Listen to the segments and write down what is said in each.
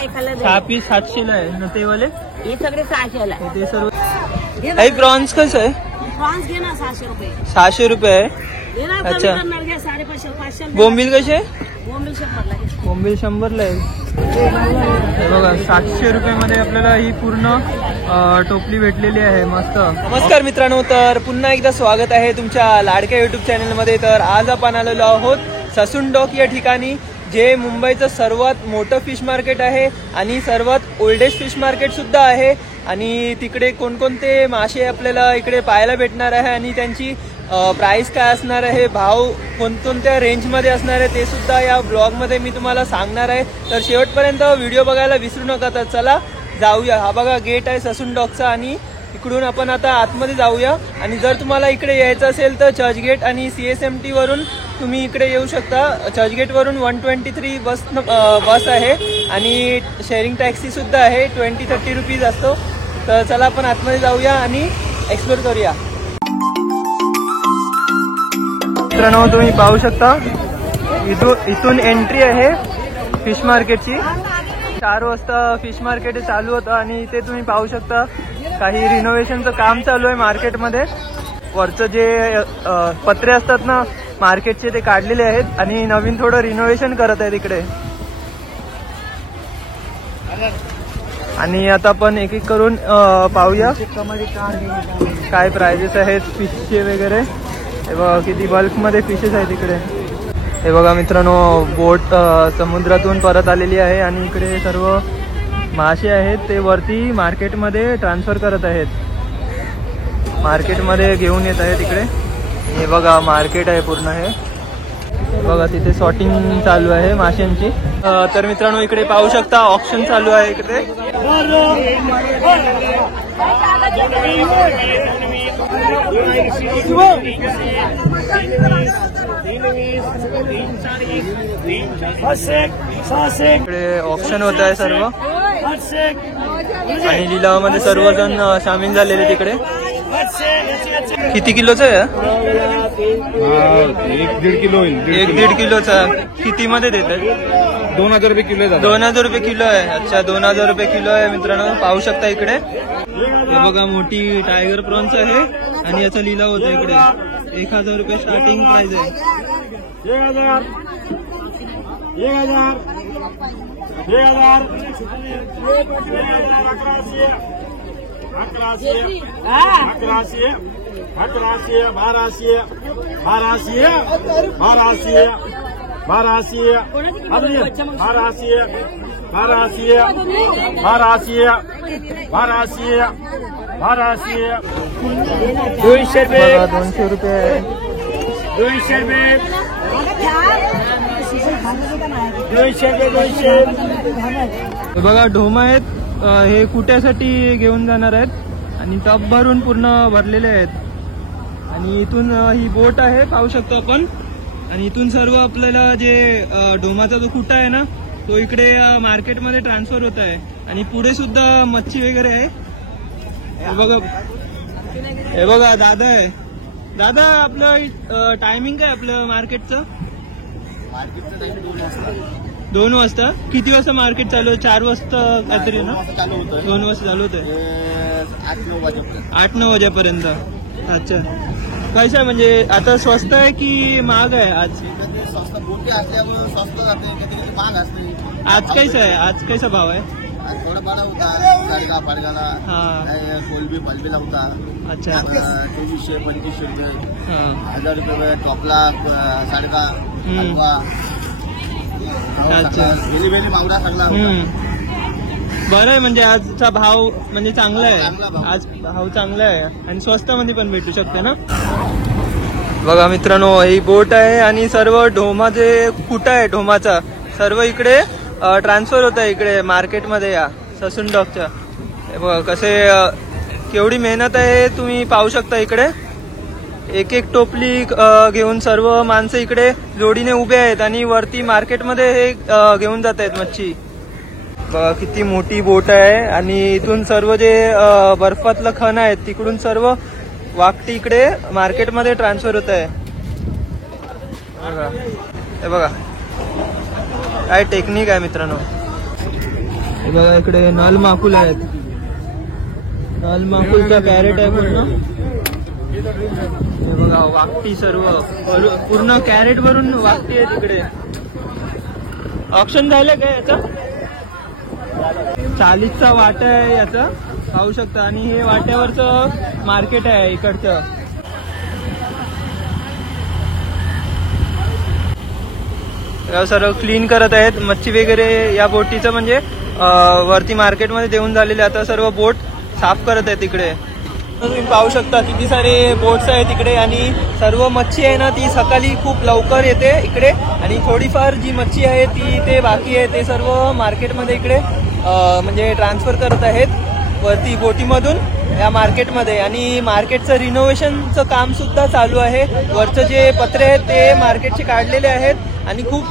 6 piece 700 ला आहे ना ते वाले, हे सगळे 600 ला. ते सर्व. आई प्रॉन्स कसं आहे? प्रॉन्स घे ना 600 रुपये. 600 रुपये आहे. अच्छा. 550. बोंबील कसे? बोंबील 100 ला. बोंबील 100 ला आहे. बघा 700 रुपये मध्ये आपल्याला ही पूर्ण टोपली भेटलेली आहे. मस्त. नमस्कार मित्रांनो, तर पुन्हा एकदा स्वागत आहे तुमच्या लाडक्या युट्यूब चॅनल मध्ये. तर आज आपण आलेलो आहोत ससून डॉक या ठिकाणी, जे मुंबईचं सर्वात मोठं फिश मार्केट आहे आणि सर्वात ओल्डेस्ट फिश मार्केट सुद्धा आहे. आणि तिकडे कोणकोणते मासे आपल्याला इकडे पाहायला भेटणार आहे आणि त्यांची प्राइस काय असणार आहे, भाव कोणकोणत्या रेंजमध्ये असणार आहे, ते सुद्धा या ब्लॉगमध्ये मी तुम्हाला सांगणार आहे. तर शेवटपर्यंत व्हिडिओ बघायला विसरू नका. तर चला जाऊया. हा बघा गेट आहे ससून डॉकचा आणि इकडून आपण आता आतमध्ये जाऊया. आणि जर तुम्हाला इकडे यायचं असेल तर चर्चगेट आणि CSMT वरून तुम्ही इकडे येऊ शकता. चर्चगेटवरून 123 बस आहे आणि शेअरिंग टॅक्सी सुद्धा आहे. 20-30 रुपीज असतो. तर चला आपण आतमध्ये जाऊया आणि एक्सप्लोर करूया. मित्रांनो तुम्ही पाहू शकता इथून एंट्री आहे फिश मार्केटची. 4 वाजता फिश मार्केट चालू होतं आणि इथे तुम्ही पाहू शकता काही रिनोव्हेशनचं काम चालू आहे मार्केटमध्ये. वरचं जे पत्रे असतात ना मार्केटचे, ते काढलेले आहेत आणि नवीन थोडं रिनोव्हेशन करत आहेत इकडे. आणि आता आपण एक एक करून पाहूया काय प्राइजेस आहेत फिशचे वगैरे. हे बघा किती बल्कमध्ये फिशेस आहेत इकडे. हे बघा मित्रांनो, बोट समुद्रातून परत आलेली आहे आणि इकडे सर्व मासे आहेत ते वरती मार्केटमध्ये ट्रान्सफर करत आहेत. मार्केटमध्ये घेऊन येत आहेत इकडे. हे बघा मार्केट आहे पूर्ण. हे बघा तिथे सॉर्टिंग चालू आहे माशांची. तर मित्रांनो इकडे पाहू शकता ऑप्शन चालू आहे इकडे. इकडे ऑप्शन होत आहे सर्व आणि लिलावामध्ये सर्वजण सामील झालेले तिकडे. किती किलोचा आहे? 1-1.5 किलो. 1-1.5 किलोचा. किती मध्ये देत आहे? 2000 रुपये किलो आहे. 2000 रुपये किलो आहे. अच्छा 2000 रुपये किलो आहे मित्रांनो, पाहू शकता इकडे. हे बघा मोठी टायगर प्रॉन्स आहे आणि याचा लिलाव होता इकडे. 1000 रुपये स्टार्टिंग प्राइस आहे. 1000 200 रुपये. बघा ढोमा आहेत. हे कुट्यासाठी घेऊन जाणार आहेत आणि टब भरून पूर्ण भरलेले आहेत. आणि इथून ही बोट आहे पाहू शकतो आपण. आणि इथून सर्व आपल्याला जे ढोमाचा जो कुटा आहे ना तो इकडे मार्केटमध्ये ट्रान्सफर होत आहे. आणि पुढे सुद्धा मच्छी वगैरे आहे. हे बघा दादा आहे. दादा आपलं टायमिंग काय आपलं मार्केटचं? 2 वाजता. किती वाजता मार्केट चालू आहे? 4 वाजता काहीतरी ना? 2 वाजता चालू होत आहे. 8-9 वाजेपर्यंत. अच्छा कसं आहे म्हणजे आता स्वस्त आहे की महाग आहे आज? आज कैसा आहे? आज कैसा भाव आहे? अच्छा 2400-2500 रुपये. 1000 रुपये टॉपला 10.5. अच्छा बरं आहे म्हणजे आजचा भाव म्हणजे चांगला आहे. आज भाव चांगला आहे आणि स्वस्तामध्ये पण भेटू शकते ना. बघा मित्रांनो ही बोट आहे आणि सर्व ढोमाचे कुटा आहे ढोमाचा सर्व इकडे ट्रान्सफर होत आहे इकडे मार्केटमध्ये या ससून डॉकच्या. बघा कसे केवढी मेहनत आहे तुम्ही पाहू शकता इकडे. एक एक टोपली घेऊन सर्व माणसं इकडे जोडीने उभे आहेत आणि वरती मार्केटमध्ये हे घेऊन जात आहेत मच्छी. बघा किती मोठी बोट आहे आणि इथून सर्व जे बर्फातलं खण आहे तिकडून सर्व वाकटी इकडे मार्केटमध्ये ट्रान्सफर होत आहे. बघा हे बघा काय टेक्निक आहे मित्रांनो. हे बघा इकडे नल माकुल आहेत. नल माकुलचा कॅरेट आहे पूर्ण. हे बघा वाकटी सर्व पूर्ण कॅरेट भरून वाकटी आहे तिकडे. ऑप्शन झालं काय याचा? 40चा वाटा आहे याचा, पाहू शकता. आणि हे वाट्यावरचं मार्केट आहे इकडचं. सर्व क्लीन करत आहेत मच्छी वगैरे या बोटीचं, म्हणजे वरती मार्केटमध्ये देऊन झालेले. आता सर्व बोट साफ करत आहेत तिकडे. तुम्ही पाहू शकता किती सारे बोट्स आहेत तिकडे. आणि सर्व मच्छी आहे ना ती सकाळी खूप लवकर येते इकडे. आणि थोडीफार जी मच्छी आहे ती ते बाकी आहे ते सर्व मार्केटमध्ये इकडे म्हणजे ट्रान्सफर करत आहेत वरती बोटीमधून या मार्केटमध्ये. आणि मार्केटचं रिनोव्हेशनचं काम सुद्धा चालू आहे. वरचं जे पत्रे आहेत ते मार्केटचे काढलेले आहेत. आणि खूप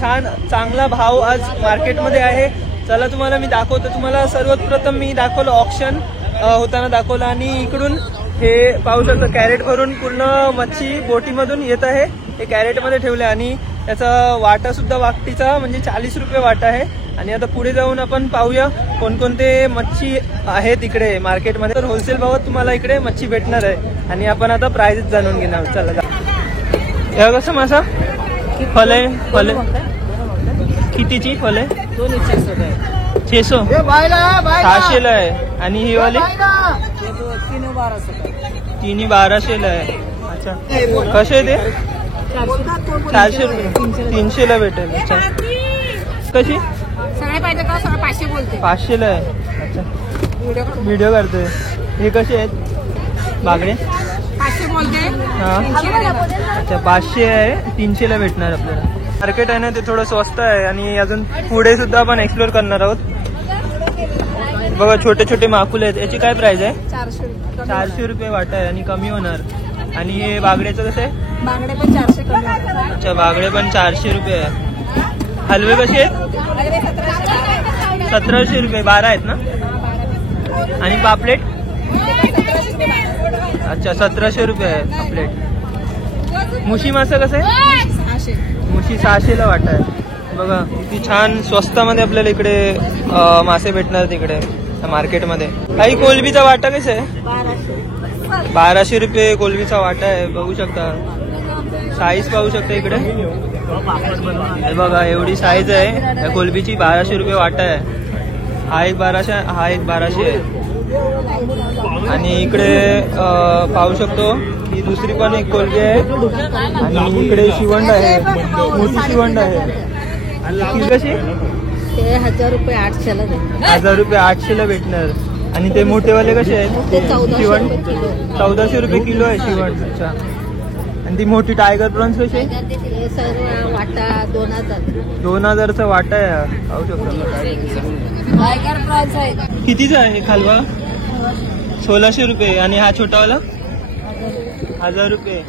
छान चांगला भाव आज मार्केटमध्ये आहे. चला तुम्हाला मी दाखवतो. तुम्हाला सर्वात प्रथम मी दाखवलं ऑक्शन होताना दाखवलं. आणि इकडून हे पाहू शकता कॅरेट भरून पूर्ण मच्छी बोटीमधून येत आहे. हे कॅरेटमध्ये ठेवले. आणि त्याचा वाटा सुद्धा वाकटीचा म्हणजे 40 रुपये वाटा आहे. आणि आता पुढे जाऊन आपण पाहूया कोणकोणते मच्छी आहेत इकडे मार्केटमध्ये. तर होलसेल भावात तुम्हाला इकडे मच्छी भेटणार आहे. आणि आपण आता प्राइस जाणून घेणार. चला हे कसं मासा फल आहे. फल कितीची फल आहे? 600 600ला आहे. आणि ही वाली 312ला आहे. अच्छा कसे आहे ते? 400 रुपये 300ला भेटेल. अच्छा कशी? 500ला आहे. अच्छा व्हिडिओ करतोय. हे कसे आहेत बागडे? 500 बोलते. हा अच्छा 500 आहे. 300ला भेटणार आपल्याला. मार्केट आहे ना ते थोडं स्वस्त आहे. आणि अजून पुढे सुद्धा आपण एक्सप्लोर करणार आहोत. बघा छोटे छोटे माकुल आहेत. याची काय प्राइस आहे? 400 रुपये वाटा आहे. आणि कमी होणार. आणि हे बागड्याचं कसं आहे? बांगडे पण 400 कमी. अच्छा बागडे पण 400 रुपये आहे. हलवे कसे आहेत? 1700 रुपये. 12 आहेत ना. आणि पापलेट? अच्छा 1700 रुपये आहे पापलेट. मुशी मासा कसं आहे? मुशी 600ला वाटा आहे. बघा किती छान स्वस्तामध्ये आपल्याला इकडे मासे भेटणार तिकडे मार्केटमध्ये. काही कोलबीचा वाटा कसा आहे? 1200 रुपये कोलबीचा वाटा आहे. बघू शकता साईज पाहू शकता इकडे. हे बघा एवढी साईज आहे या कोलबीची. 1200 रुपये वाटा आहे. हा एक 1200 हा एक 1200 आहे. आणि इकडे पाहू शकतो ही दुसरी पण एक कोलबी आहे. आणि इकडे शिवंड आहे. मोठी शिवंड आहे. कशी? ते 1000 रुपये 800ला देणार. 1000 रुपये 800ला भेटणार. आणि ते मोठेवाले कसे आहेत? ते 1400 शिवंड रुपये किलो. 1400 रुपये किलो आहे शिवंड. अच्छा आणि ती मोठी टायगर प्रॉन्स कशी आहे? हे सर्व वाटा 2000. 2000चा वाटा आहे. पाहू शकतो. टायगर प्राइस आहे. कितीचा आहे खालवा? 1600 रुपये. आणि हा छोटावाला 1000 रुपये.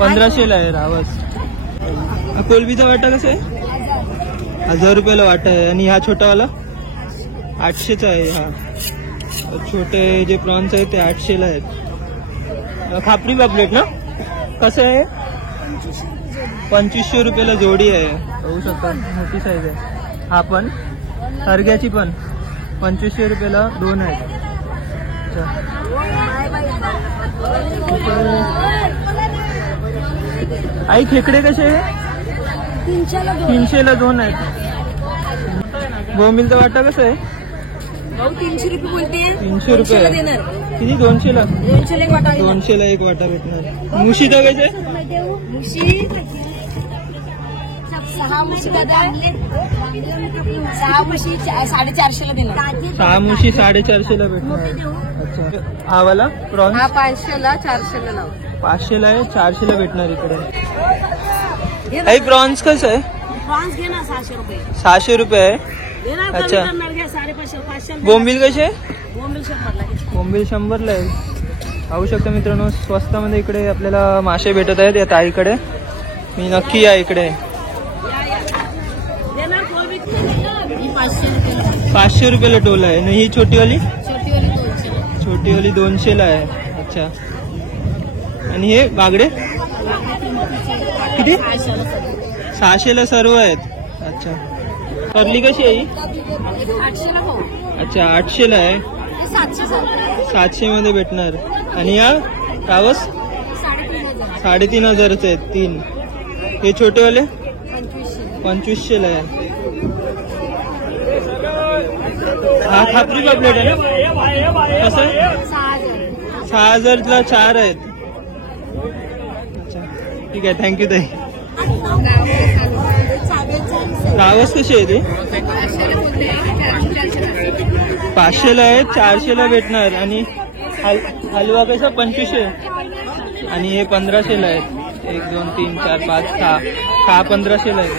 1500ला आहे रावस. कोलबीचा वाटा कसा आहे? 1000 रुपयाला वाटा आहे. आणि हा छोटावाला 800चा आहे. हा छोटे जे प्रॉन्स आहेत ते 800ला आहेत. खापरी पापलेट ना कसं आहे? 2500 रुपयाला जोडी आहे. होऊ शकतो मोठी साईज आहे. हा पण सरग्याची पण 2500 रुपयाला 2 आहेत. आई खेकडे कसे आहे? 300ला 2 आहेत. बोंबीलचा वाटा कसं आहे? 300 रुपये बोलते. 300 रुपये. किती? 200ला 200ला एक वाटा भेटणार. मुशीचा कसे आहे? 6 मुशी 450ला देणार. 6 मुशी 450ला भेटणार. अच्छा हा वाला प्रॉन्स? हा 500ला 400ला लाव. 500ला आहे 400ला भेटणार इकडे. काही प्रॉन्स कसं आहे? प्रॉन्स घे ना 600 रुपये. 600 रुपये आहे. अच्छा 550. बोंबील कसे आहे? बोंबील 100ला. बोंबील 100ला आहे. पाहू शकता मित्रांनो स्वस्तामध्ये इकडे आपल्याला मासे भेटत आहेत या ताईकडे. मी नक्की या इकडे. 500 रुपयाला टोल आहे. आणि ही छोटीवाली? छोटीवाली 200ला आहे. अच्छा आणि हे बागडे किती? 600ला सर्व आहेत. अच्छा करली कशी आहे ही? 800ला हो. अच्छा 800ला आहे. 700 मध्ये भेटणार. आणि या रावस 3,500 आहेत 3. हे छोटेवाले 2500ला आहे. हा खापरी पापलेट आहे ना? कसं आहे? 6,000ला 4 आहेत. अच्छा ठीक आहे, थँक्यू ताई. रावस कशी आहे ते? 500ला आहे, 400ला भेटणार. आणि हलवा कसा 2500 आणि हे 1500ला आहेत. 1 2 3 4 5 6 1500ला आहे.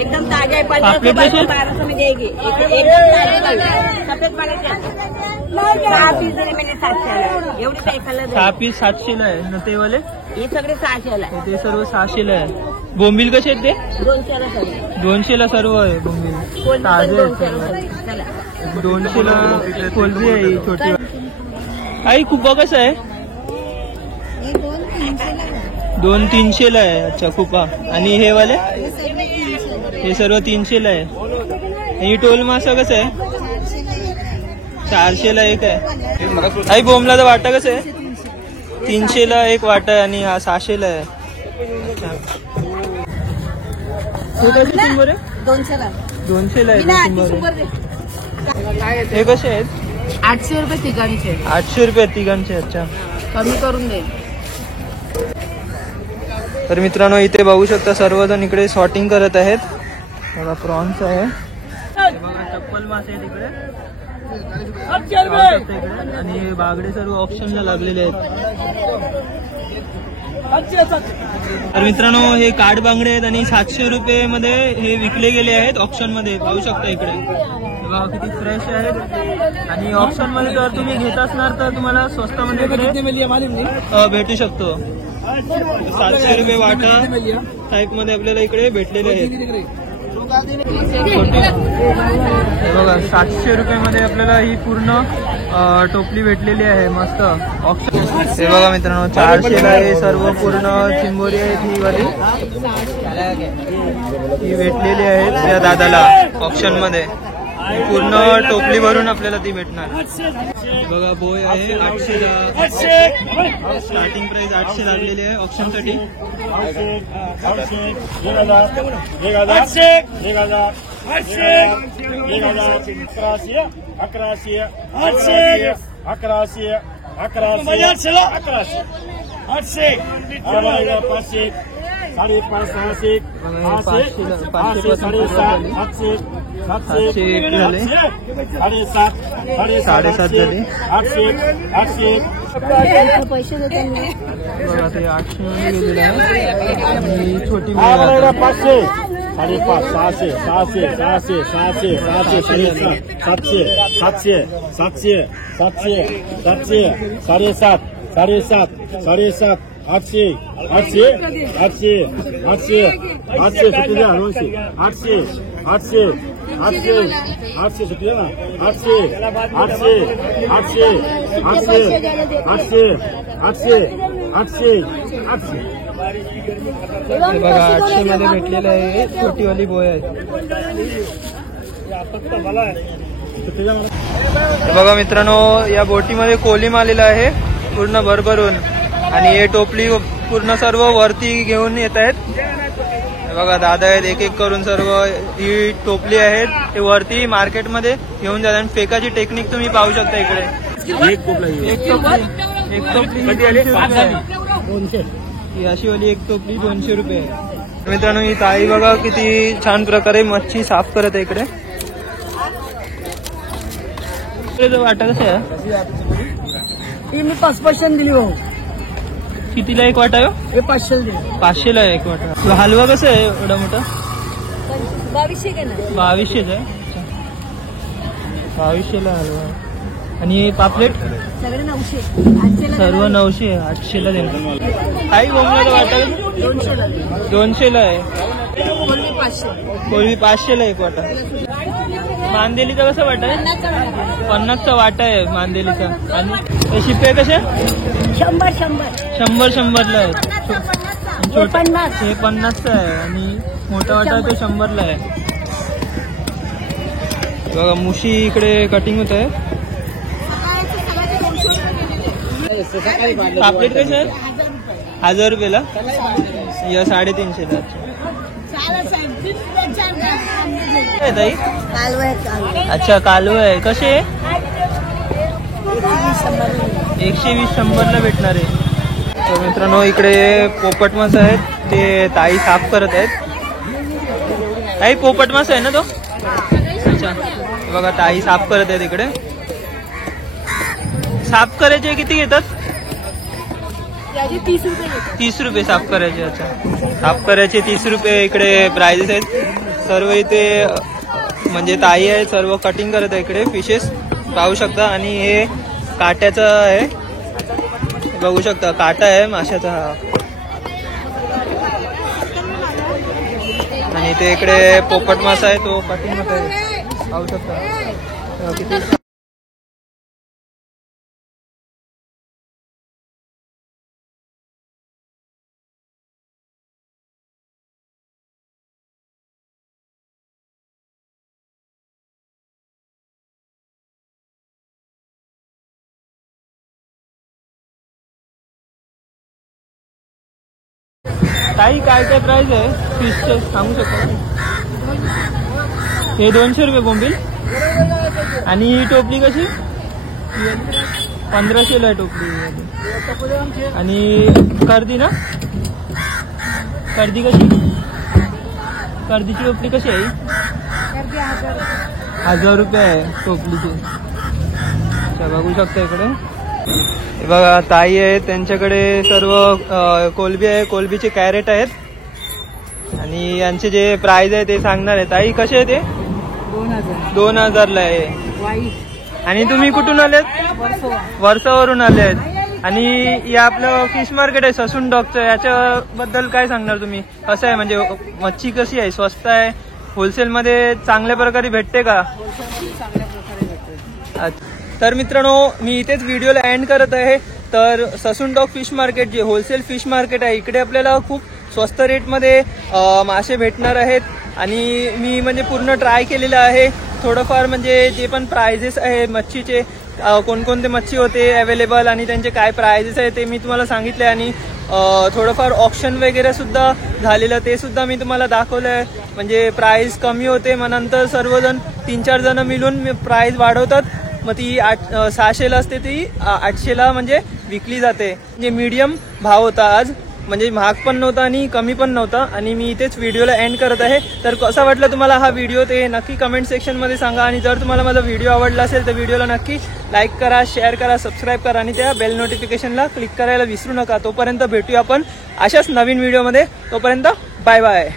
एकदम ताजा आहे. 50 पापलेट रुपये कसे? 1200 में देगी. एकदम ताजा सफेद पाण्याचे 6 पीस जरी म्हणजे 700ला. एवढी काही खाल्लं 6 पीस 700ला आहे ना ते वाले. हे सगळे 600ला. ते सर्व 600ला आहे. बोंबील कसे आहेत ते? 200ला सगळे. 200ला सर्व आहे बोंबील. कोलबी ताजे पण आहेत 200ला सर्व. सगळे. चला. 200ला कोलबी आहे ही छोटी. आई खुपा कसं आहे? 200-300ला आहे. अच्छा खुपा. आणि हे वाले हे सर्व 300ला आहे. ही टोल मासा कसं आहे? 400ला एक आहे. आई बोंबलाचा वाटा कसं आहे? 300ला एक वाटा आहे. आणि हा 600ला आहे. हे कसे शंभर आहे? 200ला. 200ला आहे. शंभर आहे. हे कसे आहेत? 800 रुपये ठिकाणीचे. 800 रुपये तिघांचे. अच्छा कमी करून दे. तर मित्रांनो इथे बघू शकता सर्वजण इकडे सॉर्टिंग करत आहेत. बघा प्रॉन्स आहे. बघा चप्पल मासे आहेत इकडे. आणि हे बागडे सर्व ऑप्शनला लागलेले आहेत. तर मित्रांनो हे काठ बांगडे आहेत आणि 700 रुपये मध्ये हे विकले गेले आहेत ऑप्शन मध्ये. पाहू शकता इकडे बघा किती फ्रेश आहेत. आणि ऑप्शन मध्ये जर तुम्ही घेत असणार तर तुम्हाला स्वस्तामध्ये भेटू शकतो. 700 रुपये वाटा टाईप मध्ये आपल्याला इकडे भेटलेले आहेत. हे बघा 700 रुपये आपल्याला ही पूर्ण टोपली भेटलेली आहे. मस्त ऑप्शन. हे बघा मित्रांनो 400ला हे सर्व पूर्ण चिंबोरी आहेत. ही वाली ही भेटलेली आहेत त्या दादाला ऑप्शन मध्ये. पूर्ण टोपली भरून आपल्याला ती भेटणार. बघा बोय आहे 800ला. स्टार्टिंग प्राइस 800 लागलेली आहे ऑप्शन साठी. 700 झाले. 7.5 झाले. पैसे देते. बघा ते 800 मध्ये गेलेलं आहे. आणि छोटी 500 550 600 600 600 600 600 700 700 700 700 700 750 750 750 800 800 800 800 800 सुट्टी द्या 900 800 800 800 800 सुट्टी द्या ना 800 800 800 800 800 800 800 800. बघा 800 मध्ये भेटलेलं आहे. छोटीवाली बोय आहे. बघा मित्रांनो या बोटीमध्ये कोलिम आलेला आहे पूर्ण भरभरून. आणि हे टोपली पूर्ण सर्व वरती घेऊन येत आहेत. बघा दादा आहेत एक एक करून सर्व ही टोपली आहेत ते वरती मार्केटमध्ये घेऊन जातात. आणि फेकाची टेक्निक तुम्ही पाहू शकता इकडे. एक टोपली 200. ही अशी वाली एक टोपली 200 रुपये. मित्रांनो ही ताई बघा किती छान प्रकारे मच्छी साफ करत आहे इकडे. वाटा कसं आहे? मी 5% दिली हो. कितीला एक वाटा आहे? हे 500 दिली. 500ला एक वाटा. हलवा कसं आहे एवढा मोठा? 2200 का ना? 2200 आहे. 2200ला हलवा. आणि पापलेट सगळे 900. 800 सर्व 900 800ला देणार. काही बोंबलाचा वाटा 200ला आहे. कोलबी 500. कोळी 500ला एक वाटा. मांदेलीचा कसं वाटा आहे? 50चा वाटा आहे मांदेलीचा. आणि हे शिपे कसे? 100ला आहे. हे 50चा आहे आणि मोठा वाटा आहे तो 100ला आहे. बघा मुशी इकडे कटिंग होत आहे. पापलेट कसे आहे? 1000 रुपयाला. या 350ला. ताई अच्छा कालव आहे. कसे? 120 100ला भेटणार आहे. तर मित्रांनो इकडे पोपट मास आहेत ते ताई साफ करत आहेत. ताई पोपट मास आहे ना तो? अच्छा बघा ताई साफ करत आहेत इकडे. साफ करायचे किती घेतात? 30 रुपये साफ करायचे. अच्छा साफ करायचे 30 रुपये इकडे प्राइजेस आहेत. सर्व इथे म्हणजे ताई आहे सर्व कटिंग करत आहे इकडे फिशेस पाहू शकता. आणि हे काट्याचं आहे बघू शकता. काटा आहे माशाचा हा. आणि ते इकडे पोपट मासा आहे तो कटिंग होत आहे पाहू शकता. किती ताई काय काय प्राइस आहे फिशचे सांगू शकता? हे 200 रुपये बोंबील. आणि ही टोपली कशी? 1500ला आहे टोपली. आणि कर्दी ना? कर्दी कशी? कर्दीची टोपली कशी आहे? 1000 रुपये आहे टोपलीची. बघू शकता इकडे. बघा ताई आहे त्यांच्याकडे सर्व कोलबी आहे. कोलबीचे कॅरेट आहेत आणि यांचे जे प्राइस आहे ते सांगणार आहे. ताई कसे आहे ते? 2000ला आहे. आणि तुम्ही कुठून आलेत? वर्षावरून आले आहेत. आणि या आपलं फिश मार्केट आहे ससून डॉकचं याच्याबद्दल काय सांगणार तुम्ही? कसं आहे म्हणजे मच्छी कशी आहे? स्वस्त आहे? होलसेलमध्ये चांगल्या प्रकारे भेटते का? तर मित्रांनो मी इथेच व्हिडिओला एंड करत आहे. तर ससून डॉक फिश मार्केट जे होलसेल फिश मार्केट आहे इकडे आपल्याला खूप स्वस्त रेटमध्ये मासे भेटणार आहेत. आणि मी म्हणजे पूर्ण ट्राय केलेलं आहे. थोडंफार म्हणजे जे पण प्राइजेस आहे मच्छीचे कोणकोणते मच्छी होते अवेलेबल आणि त्यांचे काय प्राइजेस आहे ते मी तुम्हाला सांगितले. आणि थोडंफार ऑप्शन वगैरे सुद्धा झालेलं ते सुद्धा मी तुम्हाला दाखवलं आहे. म्हणजे प्राइस कमी होते मग नंतर सर्वजण 3-4 जण मिळून प्राइस वाढवतात. मग ती 600ला असते ती 800ला म्हणजे विकली जाते. म्हणजे मीडियम भाव होता आज. म्हणजे महाग पण नव्हता आणि कमी पण नव्हता. आणि मी इथेच व्हिडिओला एंड करत आहे. तर कसा वाटला तुम्हाला हा व्हिडिओ ते नक्की कमेंट सेक्शनमध्ये सांगा. आणि जर तुम्हाला माझा व्हिडिओ आवडला असेल तर व्हिडिओला नक्की लाईक करा, शेअर करा, सबस्क्राईब करा आणि त्या बेल नोटिफिकेशनला क्लिक करायला विसरू नका. तोपर्यंत भेटूया आपण अशाच नवीन व्हिडिओमध्ये. तोपर्यंत बाय बाय.